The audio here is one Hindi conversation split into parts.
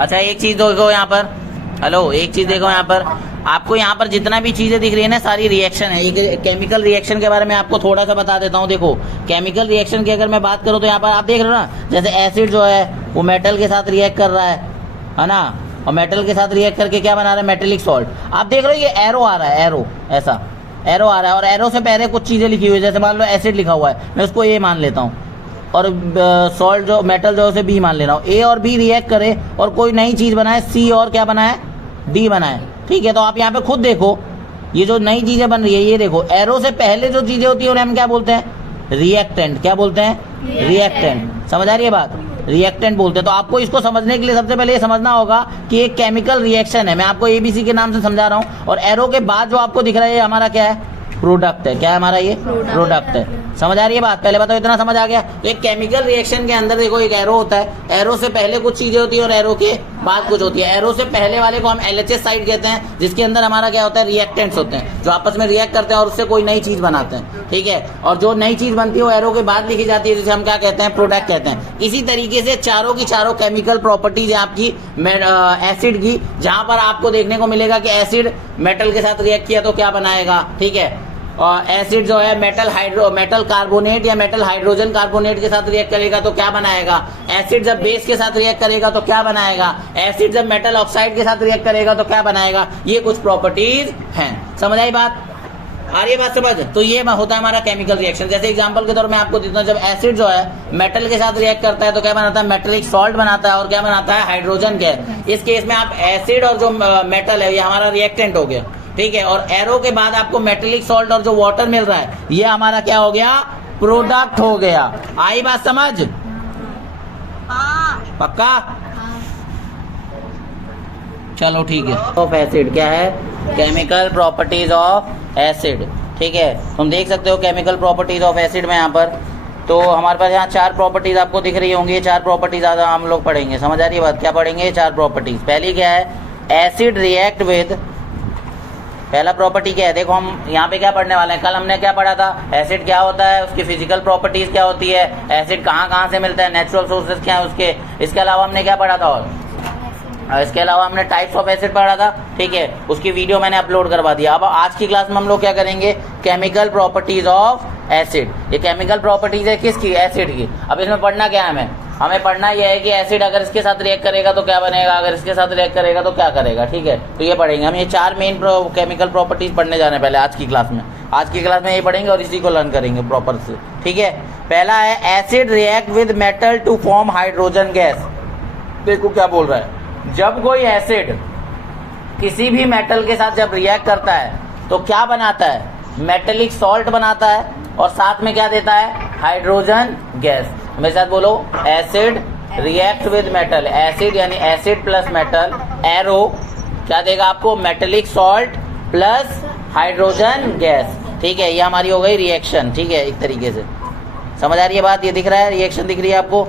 अच्छा एक चीज देखो यहाँ पर, हेलो एक चीज देखो यहाँ पर, आपको यहाँ पर जितना भी चीजें दिख रही है ना सारी रिएक्शन है। एक केमिकल रिएक्शन के बारे में आपको थोड़ा सा बता देता हूँ। देखो केमिकल रिएक्शन की अगर मैं बात करूँ तो यहाँ पर आप देख रहे हो ना, जैसे एसिड जो है वो मेटल के साथ रिएक्ट कर रहा है ना, और मेटल के साथ रिएक्ट करके क्या बना रहा है, मेटेलिक सॉल्ट। आप देख रहे हो ये एरो आ रहा है, एरो ऐसा एरो आ रहा है, और एरो से पहले कुछ चीजें लिखी हुई है, जैसे मान लो एसिड लिखा हुआ है, मैं उसको ए मान लेता हूँ, और सॉल्ट जो मेटल जो है उसे बी मान ले रहा हूँ। ए और बी रिएक्ट करे और कोई नई चीज बनाए, सी और क्या बनाए, डी बनाए। ठीक है, तो आप यहाँ पे खुद देखो ये जो नई चीजें बन रही है, ये देखो एरो से पहले जो चीजें होती है उन्हें हम क्या बोलते हैं, रिएक्टेंट। क्या बोलते हैं, रिएक्टेंट। समझ आ रही है बात, रिएक्टेंट बोलते हैं। तो आपको इसको समझने के लिए सबसे पहले ये समझना होगा कि एक केमिकल रिएक्शन है। मैं आपको एबीसी के नाम से समझा रहा हूँ, और एरो के बाद जो आपको दिख रहा है ये हमारा क्या है, प्रोडक्ट है। क्या है हमारा, ये प्रोडक्ट है। समझ आ रही है बात, पहले बताओ इतना समझ आ गया। तो एक केमिकल रिएक्शन के अंदर देखो एक एरो होता है, एरो से पहले कुछ चीजें होती है और एरो के बाद कुछ होती है। एरो से पहले वाले को हम एलएचएस साइड कहते हैं, जिसके अंदर हमारा क्या होता है, रिएक्टेंट्स होते हैं जो आपस में रिएक्ट करते हैं और उससे कोई नई चीज बनाते हैं। ठीक है, और जो नई चीज बनती है वो एरो के बाद लिखी जाती है, जिसे हम क्या कहते हैं, प्रोडक्ट कहते हैं। इसी तरीके से चारों की चारों केमिकल प्रॉपर्टीज है आपकी एसिड की, जहां पर आपको देखने को मिलेगा कि एसिड मेटल के साथ रिएक्ट किया तो क्या बनाएगा। ठीक है, और एसिड जो है मेटल कार्बोनेट या मेटल हाइड्रोजन कार्बोनेट के साथ रिएक्ट करेगा तो क्या बनाएगा। एसिड जब बेस के साथ रिएक्ट करेगा तो क्या बनाएगा। एसिड जब मेटल ऑक्साइड के साथ रिएक्ट करेगा तो क्या बनाएगा। ये कुछ प्रॉपर्टीज हैं। समझ आई बात, आ रही है बात समझ। तो ये होता है हमारा केमिकल रिएक्शन। जैसे एग्जांपल के तौर में आपको देता हूं, जब एसिड जो है मेटल के साथ रिएक्ट करता है तो क्या बनाता है, मेटेलिक सॉल्ट बनाता है, और क्या बनाता है, हाइड्रोजन गैस। इस केस में आप एसिड और जो मेटल है ये हमारा रिएक्टेंट हो गया। ठीक है, और एरो के बाद आपको मेटेलिक सॉल्ट और जो वाटर मिल रहा है ये हमारा क्या हो गया, प्रोडक्ट हो गया। आई बात समझ, पक्का। चलो ठीक है। ऑफ एसिड क्या है, केमिकल प्रॉपर्टीज ऑफ एसिड। ठीक है, तुम देख सकते हो केमिकल प्रॉपर्टीज ऑफ एसिड में यहाँ पर। तो हमारे पास यहाँ चार प्रॉपर्टीज आपको दिख रही होंगी, चार प्रॉपर्टीज हम लोग पढ़ेंगे। समझ आ रही है बात, क्या पढ़ेंगे, चार प्रॉपर्टीज। पहली क्या है, एसिड रिएक्ट विद, पहला प्रॉपर्टी क्या है, देखो हम यहाँ पे क्या पढ़ने वाले हैं। कल हमने क्या पढ़ा था, एसिड क्या होता है, उसकी फिजिकल प्रॉपर्टीज क्या होती है, एसिड कहाँ से मिलता है, नेचुरल सोर्सेज क्या है उसके। इसके अलावा हमने क्या पढ़ा था, और इसके अलावा हमने टाइप्स ऑफ एसिड पढ़ा था। ठीक है, उसकी वीडियो मैंने अपलोड करवा दिया। अब आज की क्लास में हम लोग क्या करेंगे, केमिकल प्रॉपर्टीज ऑफ एसिड। ये केमिकल प्रॉपर्टीज है किसकी, एसिड की। अब इसमें पढ़ना क्या है, हमें पढ़ना यह है कि एसिड अगर इसके साथ रिएक्ट करेगा तो क्या बनेगा, अगर इसके साथ रिएक्ट करेगा तो क्या करेगा। ठीक है, तो ये पढ़ेंगे हम। ये चार मेन केमिकल प्रॉपर्टीज पढ़ने जा रहे हैं पहले आज की क्लास में। आज की क्लास में ये पढ़ेंगे और इसी को लर्न करेंगे प्रॉपर से। ठीक है, पहला है acid react with metal to form hydrogen gas. देखो क्या बोल रहा है, जब कोई एसिड किसी भी मेटल के साथ जब रिएक्ट करता है तो क्या बनाता है, मेटेलिक सॉल्ट बनाता है, और साथ में क्या देता है, हाइड्रोजन गैस। मेरे साथ बोलो, acid react with metal. Acid यानी एसिड प्लस मेटल, एरो क्या देगा आपको, metallic salt plus hydrogen gas. ठीक है, ये हमारी हो गई रिएक्शन। ठीक है, एक तरीके से समझ आ रही है बात, ये दिख रहा है रिएक्शन, दिख रही है आपको,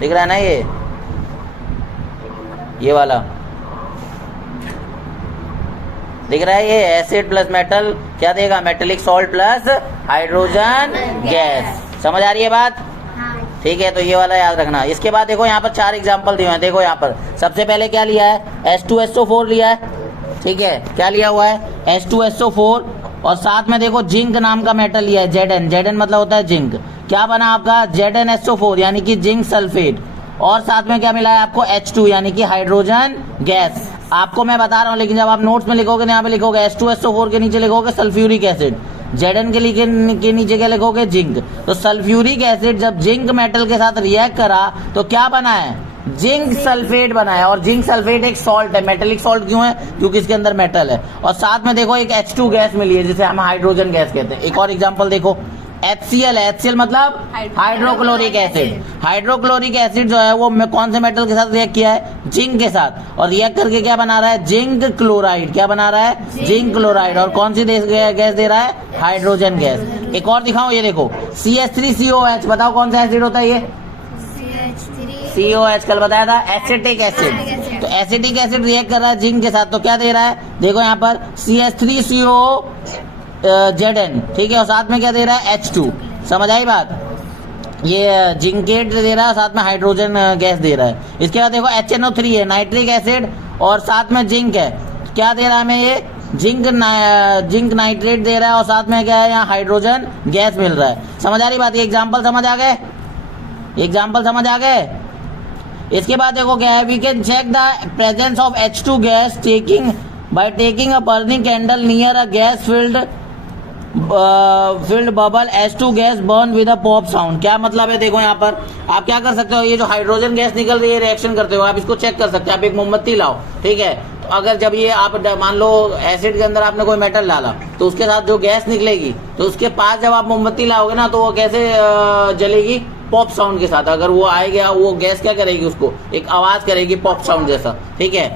दिख रहा है ना, ये वाला दिख रहा है। ये एसिड प्लस मेटल क्या देगा, metallic salt plus hydrogen gas. समझ आ रही है बात, ठीक है। तो ये वाला याद रखना। इसके बाद देखो यहाँ पर चार एग्जांपल दिए हैं। देखो यहाँ पर सबसे पहले क्या लिया है, H2SO4 लिया है। ठीक है, क्या लिया हुआ है, H2SO4, और साथ में देखो जिंक नाम का मेटल लिया है, Zn। Zn मतलब होता है जिंक। क्या बना आपका, ZnSO4 यानी कि जिंक सल्फेट, और साथ में क्या मिला है आपको, H2 यानी कि हाइड्रोजन गैस। आपको मैं बता रहा हूँ, लेकिन जब आप नोट्स में लिखोगे ना, यहाँ पे लिखोगे H2SO4 के नीचे लिखोगे सल्फ्यूरिक एसिड, Zn के नीचे क्या लिखोगे, जिंक। तो सल्फ्यूरिक एसिड जब जिंक मेटल के साथ रिएक्ट करा तो क्या बना है, जिंक सल्फेट बना है। और जिंक सल्फेट एक सॉल्ट है, मेटेलिक सॉल्ट क्यों है, क्योंकि इसके अंदर मेटल है। और साथ में देखो एक H2 गैस मिली है, जिसे हम हाइड्रोजन गैस कहते हैं। एक और एग्जांपल देखो, HCl है। HCl मतलब हाइड्रोक्लोरिक एसिड। हाइड्रोक्लोरिक एसिड जो है वो कौन से मेटल के साथ रिएक्ट किया है, जिंक के साथ, और रिएक्ट करके क्या बना रहा है, जिंक क्लोराइड। क्या बना रहा है, जिंक क्लोराइड। और कौन सी गैस दे रहा है, हाइड्रोजन गैस। एक और दिखाओ, ये देखो CH3COH। बताओ कौन सा एसिड होता है ये, COH कल बताया था, एसिटिक एसिड। तो एसिटिक एसिड रिएक्ट कर रहा है जिंक के साथ, तो क्या दे रहा है, देखो यहाँ पर CH3CO Zn। ठीक है, और साथ में क्या दे रहा है, H2। समझ आई बात, ये जिंकेट दे रहा है, साथ में हाइड्रोजन गैस दे रहा है। इसके बाद देखो HNO3 है, नाइट्रिक एसिड, और साथ में जिंक है। क्या दे रहा है हमें ये? जिंक नाइट्रेट दे रहा है, और साथ में क्या है यहाँ हाइड्रोजन गैस मिल रहा है। समझ आ रही बात? ये एग्जाम्पल समझ आ गए? एग्जाम्पल समझ आ गए? इसके बाद देखो क्या है, we can check the presence of H2 gas by taking a burning candle near a gas filled bubble H2 gas burn with a pop sound. क्या मतलब है? देखो यहाँ पर आप क्या कर सकते हो, ये जो हाइड्रोजन गैस निकल रही है रिएक्शन करते हो, आप इसको चेक कर सकते हैं। आप एक मोमबत्ती लाओ, ठीक है, तो अगर जब ये आप मान लो एसिड के अंदर आपने कोई मेटल डाला, तो उसके साथ जो गैस निकलेगी, तो उसके पास जब आप मोमबत्ती लाओगे ना, तो वो कैसे जलेगी? पॉप साउंड के साथ। अगर वो आएगा, वो गैस क्या करेगी? उसको एक आवाज करेगी पॉप साउंड जैसा, ठीक है।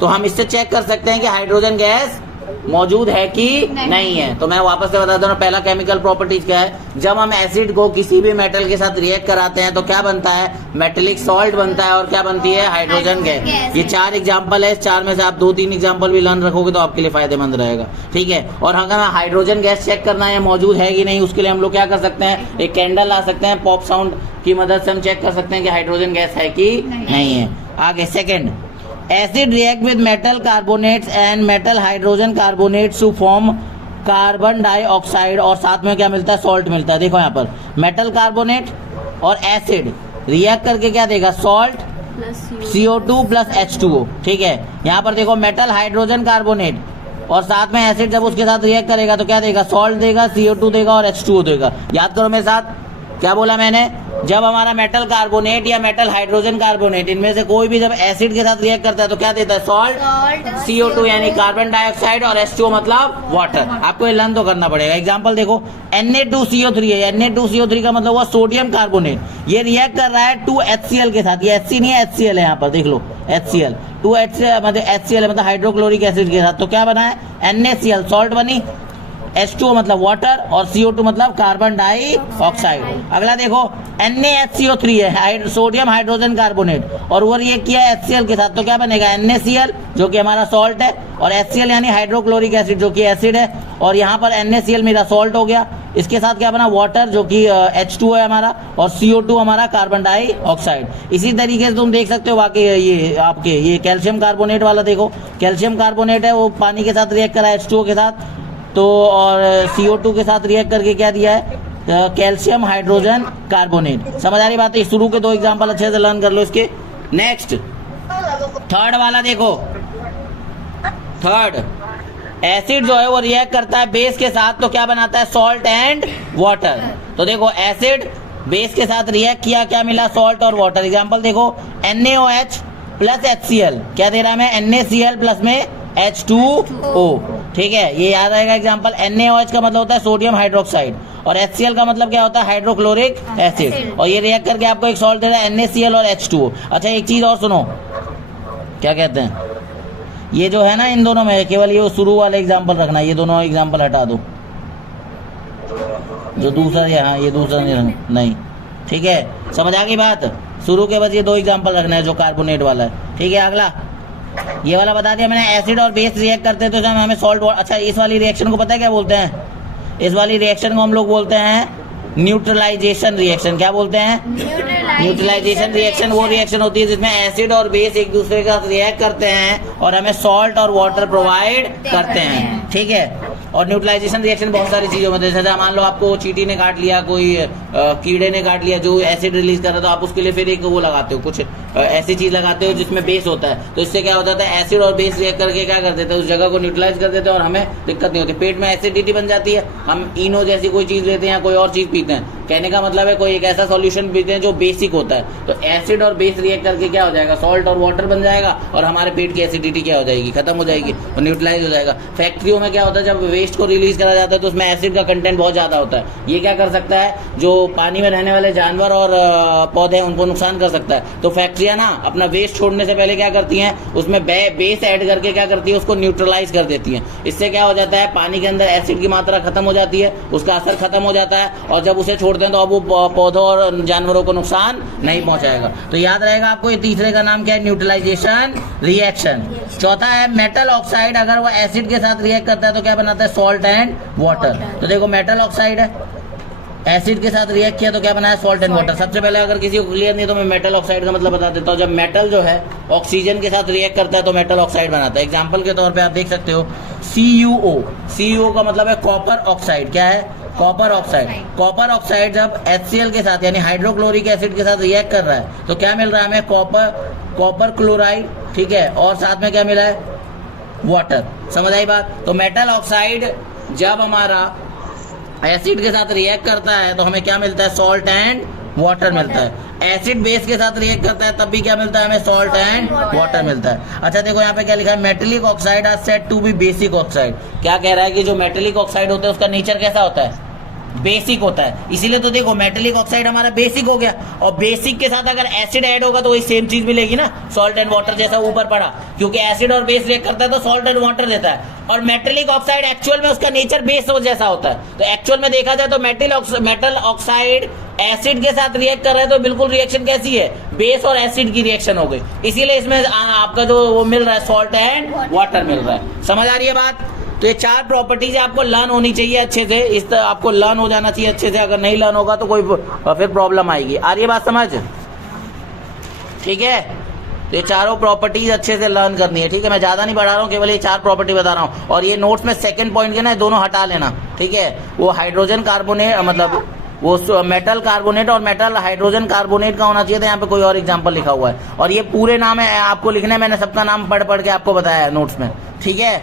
तो हम इससे चेक कर सकते हैं कि हाइड्रोजन गैस मौजूद है कि नहीं है। तो मैं वापस से बता दूं, पहला केमिकल प्रॉपर्टीज क्या है? जब हम एसिड को किसी भी मेटल के साथ रिएक्ट कराते हैं तो क्या बनता है? मेटेलिक सॉल्ट बनता है, और क्या बनती है? Hydrogen gas. ये 4 एग्जाम्पल है, इस 4 में से आप 2-3 एग्जाम्पल भी लर्न रखोगे तो आपके लिए फायदेमंद रहेगा, ठीक है। और अगर हाइड्रोजन गैस चेक करना है मौजूद है कि नहीं, उसके लिए हम लोग क्या कर सकते हैं? एक कैंडल ला सकते हैं, पॉप साउंड की मदद से हम चेक कर सकते हैं कि हाइड्रोजन गैस है कि नहीं है। आगे second, acid react with metal carbonates and metal hydrogen carbonates to form carbon dioxide, और साथ में क्या मिलता है? सॉल्ट मिलता है। देखो यहाँ पर मेटल कार्बोनेट और एसिड रिएक्ट करके क्या देगा? सॉल्ट CO2 प्लस H2O, ठीक है। यहाँ पर देखो मेटल हाइड्रोजन कार्बोनेट और साथ में एसिड जब उसके साथ रिएक्ट करेगा तो क्या देगा? सॉल्ट देगा, CO2 देगा और H2O देगा। याद करो मेरे साथ, क्या बोला मैंने? जब हमारा मेटल कार्बोनेट या मेटल हाइड्रोजन कार्बोनेट, इनमें से कोई भी जब एसिड के साथ रिएक्ट करता है तो क्या देता है? सॉल्ट, CO2 यानी कार्बन डाइऑक्साइड, और H2O मतलब वाटर। आपको ये लर्न तो करना पड़ेगा। एग्जांपल देखो, Na2CO3 है, Na2CO3 का मतलब हुआ सोडियम कार्बोनेट। ये रिएक्ट कर रहा है 2HCl के साथ। ये Hc नहीं है, HCl है, यहाँ पर देख लो HCl। 2HCl मतलब HCl है, मतलब हाइड्रोक्लोरिक एसिड के साथ। तो क्या बना है? NaCl, सॉल्ट बनी। H2O मतलब वाटर, और CO2 मतलब कार्बन डाइऑक्साइड। अगला देखो, NaHCO3 है, सोडियम हाइड्रोजन कार्बोनेट, और वो ये किया HCl के साथ, तो क्या बनेगा? NaCl जो कि हमारा सॉल्ट है, और HCl यानी हाइड्रोक्लोरिक एसिड जो कि एसिड है, और यहाँ पर NaCl मेरा सॉल्ट हो गया। इसके साथ क्या बना? वाटर जो कि H2O है हमारा, और CO2 हमारा कार्बन डाइऑक्साइड। इसी तरीके से तुम देख सकते हो बाकी ये आपके ये कैल्शियम कार्बोनेट वाला देखो, कैल्शियम कार्बोनेट है, वो पानी के साथ रिएक्ट करा है H2O के साथ, तो और CO2 के साथ रिएक्ट करके क्या दिया है? Calcium hydrogen carbonate. समझ आ रही बात है? शुरू के 2 एग्जांपल अच्छे से लर्न कर लो इसके। नेक्स्ट थर्ड वाला देखो, थर्ड एसिड जो है वो रिएक्ट करता है बेस के साथ, तो क्या बनाता है? Salt and water. तो देखो एसिड बेस के साथ रिएक्ट किया, क्या मिला? सॉल्ट और वाटर। एग्जांपल देखो, NaOH प्लस HCl, क्या दे रहा है हमें? NaCl प्लस में H2O, ठीक है, ये याद आएगा एग्जांपल। NaOH का मतलब होता है सोडियम हाइड्रोक्साइड, और HCl का मतलब क्या होता है? हाइड्रोक्लोरिक एसिड, और ये रिएक्ट करके आपको एक सॉल्ट दे रहा है NaCl और H2O। अच्छा एक चीज और सुनो, क्या कहते हैं, ये जो है ना इन दोनों में केवल ये शुरू वाले एग्जांपल रखना, ये दोनों एग्जांपल हटा दो, जो दूसरा यहाँ ये दूसरा नहीं, ठीक है। समझ आ गई बात? शुरू के बस ये 2 एग्जांपल रखना है जो कार्बोनेट वाला है, ठीक है। अगला ये वाला बता दिया मैंने, एसिड और बेस रिएक्ट करते हैं तो हमें सॉल्ट। अच्छा इस वाली रिएक्शन को पता है क्या बोलते हैं? इस वाली रिएक्शन को हम लोग बोलते हैं न्यूट्रलाइजेशन रिएक्शन। क्या बोलते हैं? न्यूट्रलाइजेशन रिएक्शन वो रिएक्शन होती है जिसमें एसिड और बेस एक दूसरे के साथ रिएक्ट करते हैं और हमें सॉल्ट और वाटर प्रोवाइड करते हैं, ठीक है। और न्यूट्रलाइजेशन रिएक्शन बहुत सारी चीजों में, जैसे मान लो आपको चींटी ने काट लिया, कोई कीड़े ने काट लिया जो एसिड रिलीज कर रहा है, तो आप उसके लिए फिर एक वो लगाते हो, कुछ ऐसी चीज लगाते हो जिसमें बेस होता है। तो इससे क्या होता है? एसिड और बेस रिएक्ट करके क्या कर देते हैं? उस जगह को न्यूट्रलाइज कर देते हैं और हमें दिक्कत नहीं होती। पेट में एसिडिटी बन जाती है, हम इनो जैसी कोई चीज लेते हैं या कोई और चीज पीते हैं, कहने का मतलब है कोई एक ऐसा सॉल्यूशन पीते हैं जो बेसिक होता है। तो एसिड और बेस रिएक्ट करके क्या हो जाएगा? सॉल्ट और वाटर बन जाएगा और हमारे पेट की एसिडिटी क्या हो जाएगी? खत्म हो जाएगी और न्यूट्रलाइज हो जाएगा। फैक्ट्रियों में क्या होता है? जब वेस्ट को रिलीज करा जाता है तो उसमें एसिड का कंटेंट बहुत ज्यादा होता है। ये क्या कर सकता है? जो पानी में रहने वाले जानवर और पौधे हैं उनको नुकसान कर सकता है। तो फैक्ट्रियां ना अपना वेस्ट छोड़ने से पहले क्या करती हैं? उसमें बेस ऐड करके क्या करती है? उसको न्यूट्रलाइज कर देती हैं। इससे क्या हो जाता है? पानी के अंदर एसिड की मात्रा खत्म हो जाती है, उसका असर खत्म हो जाता है, और जब उसे छोड़ते हैं तो अब वो पौधों और जानवरों को नुकसान नहीं पहुंचाएगा। तो याद रहेगा आपको, ये तीसरे का नाम क्या है? Neutralisation reaction. चौथा है मेटल ऑक्साइड, अगर वो एसिड के साथ रिएक्ट करता है तो क्या बनाता है? Salt and water. तो देखो मेटल ऑक्साइड है, एसिड के साथ रिएक्ट किया तो क्या बनाया, सॉल्ट एंड वाटर। सबसे पहले अगर किसी को क्लियर नहीं तो मैं मेटल ऑक्साइड का मतलब बता देता हूँ। जब मेटल जो है ऑक्सीजन के साथ रिएक्ट करता है तो मेटल ऑक्साइड बनाता है। एग्जांपल के तौर पे आप देख सकते हो CuO। CuO का मतलब है कॉपर ऑक्साइड। क्या है, कॉपर ऑक्साइड। कॉपर ऑक्साइड जब HCl के साथ यानी हाइड्रोक्लोरिक एसिड के साथ रिएक्ट कर रहा है तो क्या मिल रहा है हमें, कॉपर क्लोराइड, ठीक है, और साथ में क्या मिला है, वाटर। समझ आई बात। तो मेटल ऑक्साइड जब हमारा एसिड के साथ रिएक्ट करता है तो हमें क्या मिलता है, सॉल्ट एंड वाटर मिलता है। एसिड बेस के साथ रिएक्ट करता है तब भी क्या मिलता है हमें, सॉल्ट एंड वाटर मिलता है। अच्छा देखो यहाँ पे क्या लिखा है, metallic oxide are said to be basic oxide. क्या कह रहा है कि जो मेटेलिक ऑक्साइड होता है उसका नेचर कैसा होता है, बेसिक होता है। इसीलिए तो देखो मेटेलिक ऑक्साइड हमारा बेसिक हो गया, और बेसिक के साथ अगर एसिड ऐड होगा तो वही सेम चीज मिलेगी ना, सॉल्ट एंड वाटर जैसा ऊपर पड़ा, क्योंकि एसिड और बेस रिएक्ट करता है तो सॉल्ट एंड वाटर देता है। और मेटेलिक ऑक्साइड एक्चुअल में उसका नेचर बेस जैसा होता है। तो एक्चुअल में देखा जाए तो मेटल ऑक्साइड एसिड के साथ रिएक्ट कर रहा है तो बिल्कुल रिएक्शन कैसी है, बेस और एसिड की रिएक्शन हो गई। इसीलिए इसमें आपका जो वो मिल रहा है सॉल्ट एंड वाटर मिल रहा है। समझ आ रही है बात। तो ये 4 प्रॉपर्टीज आपको लर्न होनी चाहिए अच्छे से, इस तरह आपको लर्न हो जाना चाहिए अच्छे से। अगर नहीं लर्न होगा तो कोई फिर प्रॉब्लम आएगी। आ रही है बात समझ, ठीक है। तो ये चारों प्रॉपर्टीज अच्छे से लर्न करनी है, ठीक है। मैं ज्यादा नहीं बढ़ा रहा हूँ, केवल ये 4 प्रॉपर्टी बता रहा हूँ। और ये नोट्स में सेकंड पॉइंट के ना दोनों हटा लेना, ठीक है। वो हाइड्रोजन कार्बोनेट मतलब वो मेटल कार्बोनेट और मेटल हाइड्रोजन कार्बोनेट का होना चाहिए था, यहाँ पे कोई और एग्जांपल लिखा हुआ है। और ये पूरे नाम है आपको लिखने, मैंने सबका नाम पढ़ के आपको बताया है नोट्स में, ठीक है।